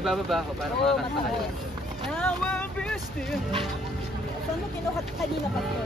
ibababa ako para makakanta kayo. I will be still. Saan mo kinuha kanina pa po?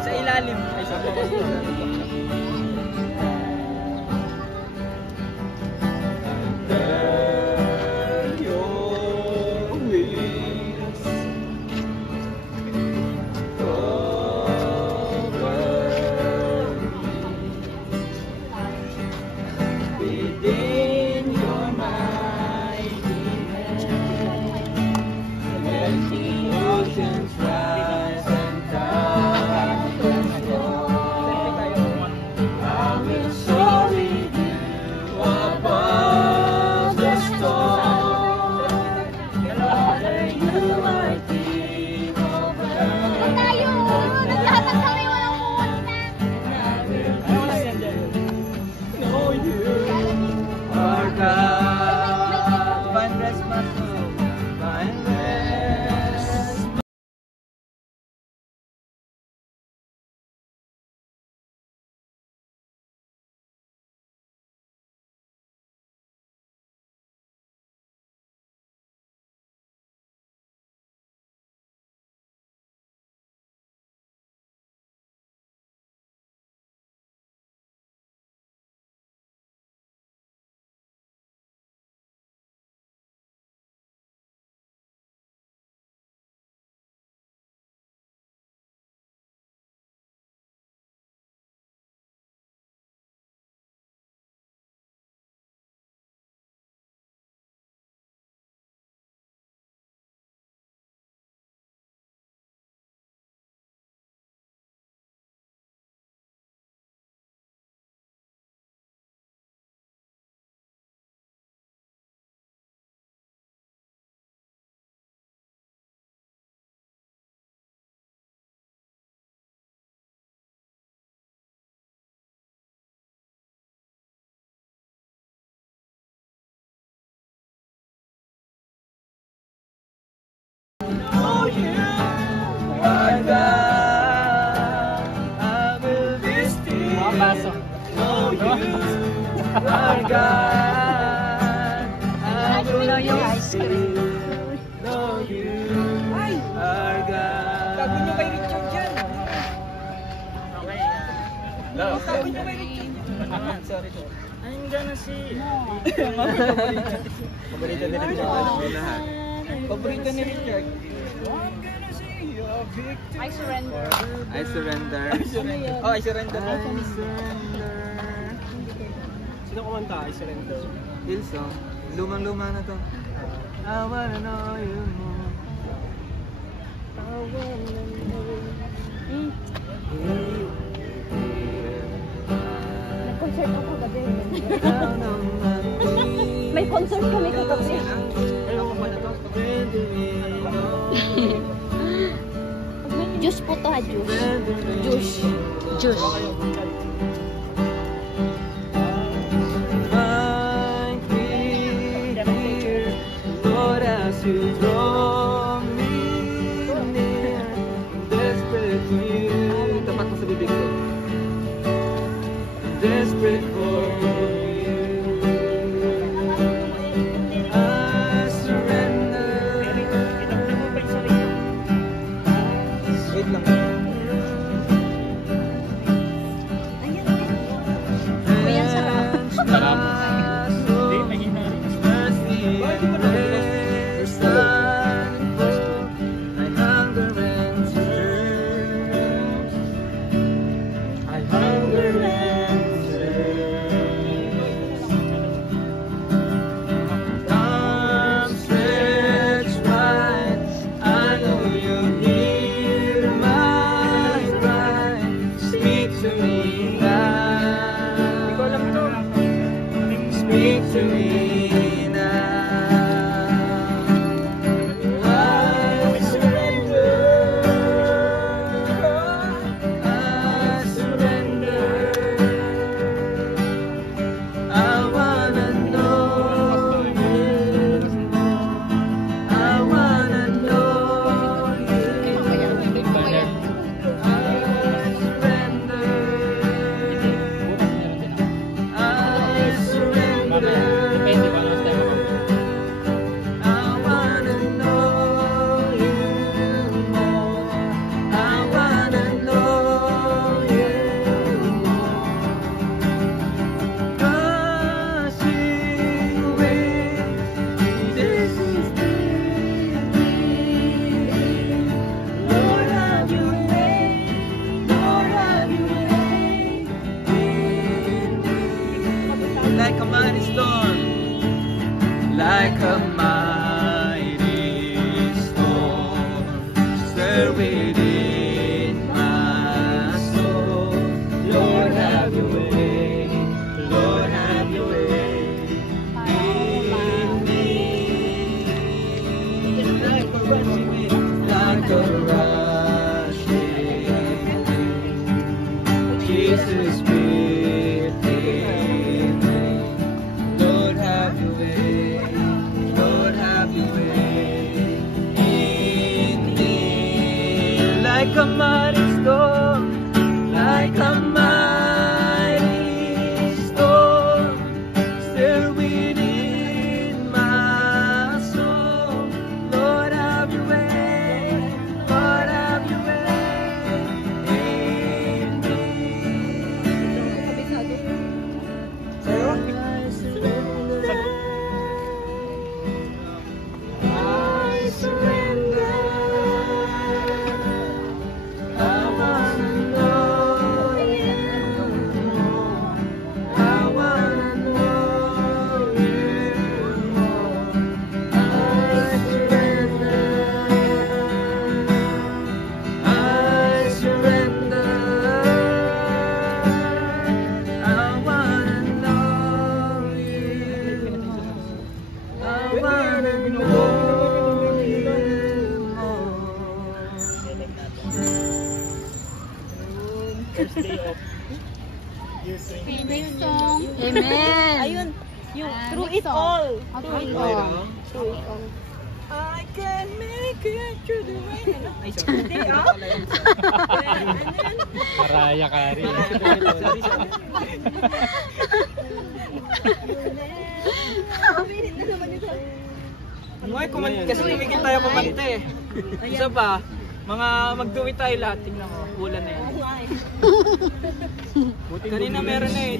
Sa ilalim. Ay, sa Sorry. I'm gonna see. Paborito ni Richard. Paborito ni Richard. I'm gonna see your victory. I surrender. I surrender. Oh, I surrender. I surrender. Sino kumanta? I surrender. Hillsong. Lumang-luma na to. I wanna know you more. I wanna know. Concert ako gabi. May concert kami kagabi. Juice po to ha, juice. Juice. Juice. Find me here, Lord, as you draw me near, desperate for you. Tapat mo sa bibig ko. Desperate for you. I surrender. Wait lang. Kuya, sarap. Speak to me now. I surrender. I surrender. I wanna know you more. I wanna know you. I surrender. like a mighty storm. Stir within my soul. Lord, have your way. Lord, have your way in me. Like a rushing wind, like a rushing wind. Jesus, within me. Lord, have your way. Lord, have your way in me. Like a mighty storm, like a mighty storm, still within my soul. Lord, have your way. Lord, have your way in me. I surrender. I surrender. I wanna know you more. I wanna know you more. I surrender. I surrender. I wanna know you more. I wanna know you more. Favorite song? Amen. Ayun, yung through next it song. all. Through it all. Through it all. I can make it through the rain. Ano? Hindi, ah? Mariah Carey. Minute na naman ito. Kasi tumigil tayo kumanta eh. Isa pa, mga mag-do it tayo lahat. Tingnan ko, ulan na yan. Oo nga eh. Kanina meron na eh.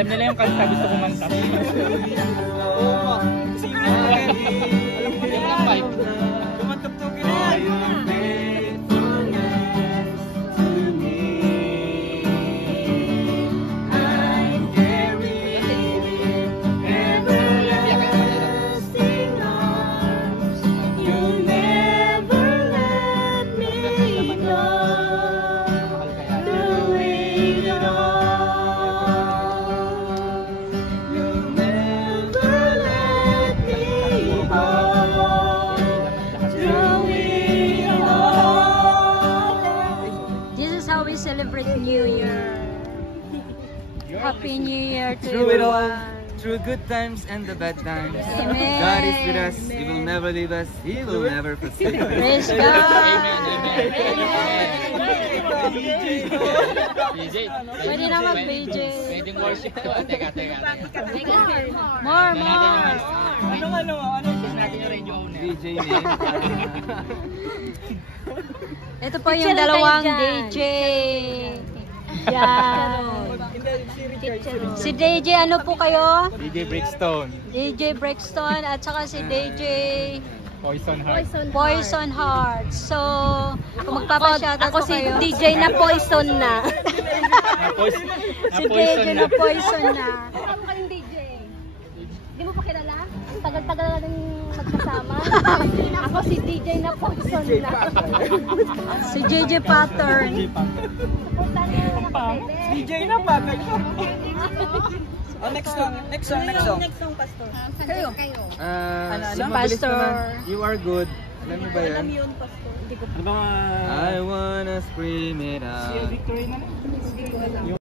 Alam nila yung kanta gusto kumanta. Oo. Alam ko nila lang ba? Tumantugtugin na yan. This is how we celebrate New Year. Happy New Year to Through it all, everyone. through good times and the bad times, Amen. God is with us. He will never leave us. He will never forsake us. Praise God. PJ. Pwede naman, PJ. Pwedeng worship to. Teka. More. Ano? Natin yung radio owner. DJ name. Ito po yung dalawang DJ. Yan. Si DJ ano po kayo? DJ Brickstone. DJ Brixton at saka si DJ Poison Heart. Poison Heart. So, kung magpapashoutout Ako po si kayo. DJ na Poison na. Si DJ na Poison na. Ano kayong DJ? Hindi mo pa kilala? Tagal-tagal na rin magkasama. Ako si DJ na Poison na. Si JJ Pattern. Supportan niyo na kapatid. DJ na pa. Oh, next song. Next song, Pastor. Kayo. Si mabilis Pastor. naman. You are good. Alam mo ba yan? Yun, Pastor. Hindi ko Ano ba? I wanna scream it out. Victory na lang.